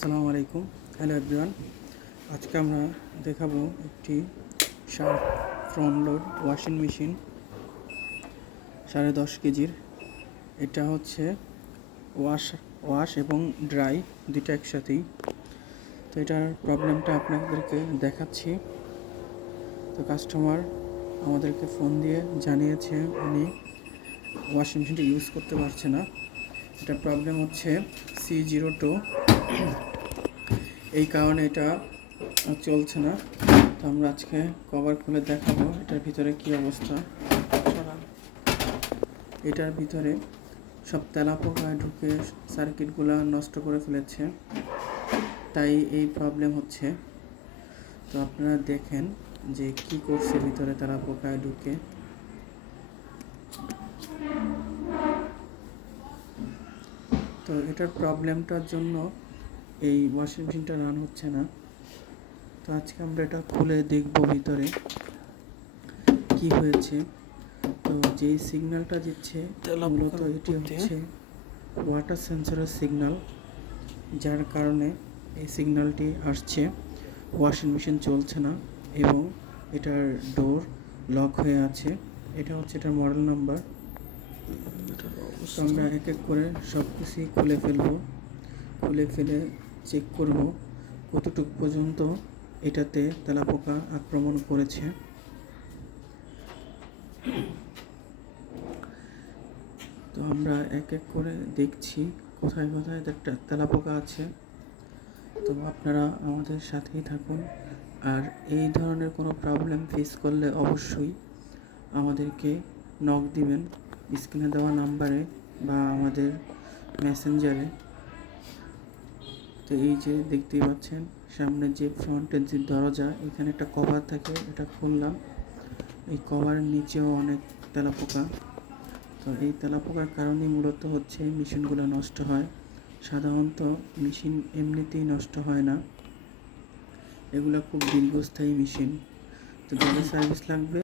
আসসালামু আলাইকুম। Hello everyone. আজকে আমরা দেখাবো একটি sharp front load washing machine 10.5 কেজির। এটা হচ্ছে ওয়াশ এবং ড্রাই দুইটা একসাথেই। তো এটার প্রবলেমটা আপনাদেরকে দেখাচ্ছি। তো কাস্টমার আমাদেরকে ফোন দিয়ে জানিয়েছে উনি ওয়াশিং মেশিনটা ইউজ করতে পারছে না। এটার প্রবলেম হচ্ছে C02, এই কারণে এটা চলছে না। তো আমরা আজকে কভার খুলে দেখাবো এটার ভিতরে কি অবস্থা। এটার ভিতরে সব তেলাপোকা ঢুকে সার্কিটগুলো নষ্ট করে ফেলেছে, তাই এই প্রবলেম হচ্ছে। তো আপনারা দেখেন যে কি করছে ভিতরে তেলাপোকায় ঢুকে। তো এটার প্রবলেমটার জন্য এই ওয়াশিং মেশিনটা রান হচ্ছে না। তো আজকে আমরা এটা খুলে দেখব ভিতরে কি হয়েছে। তো যেই সিগন্যালটা দিচ্ছে মূলত এটি হচ্ছে ওয়াটার সেন্সরের সিগন্যাল, যার কারণে এই সিগন্যালটি আসছে। ওয়াশিং মেশিন চলছে না এবং এটার ডোর লক হয়ে আছে। এটা হচ্ছে এটার মডেল নাম্বার। তো আমরা এক এক করে সব কিছুই খুলে ফেলে চেক করব কতটুকু পর্যন্ত এটাতে তেলাপোকা আক্রমণ করেছে। তো আমরা এক এক করে দেখছি কোথায় কোথায় তেলাপোকা আছে। তো আপনারা আমাদের সাথেই থাকুন, আর এই ধরনের কোনো প্রবলেম ফেস করলে অবশ্যই আমাদেরকে নক দিবেন স্ক্রিনে দেওয়া নাম্বারে বা আমাদের মেসেঞ্জারে। তো এই যে দেখতেই পাচ্ছেন সামনে যে ফ্রন্টের যে দরজা, এখানে একটা কভার থাকে, এটা খুললাম। এই কভারের নিচেও অনেক তেলাপোকা। তো এই তেলাপোকার কারণেই মূলত হচ্ছে মেশিনগুলো নষ্ট হয়। সাধারণত মেশিন এমনিতেই নষ্ট হয় না, এগুলো খুব দীর্ঘস্থায়ী মেশিন। তো যাদের সার্ভিস লাগবে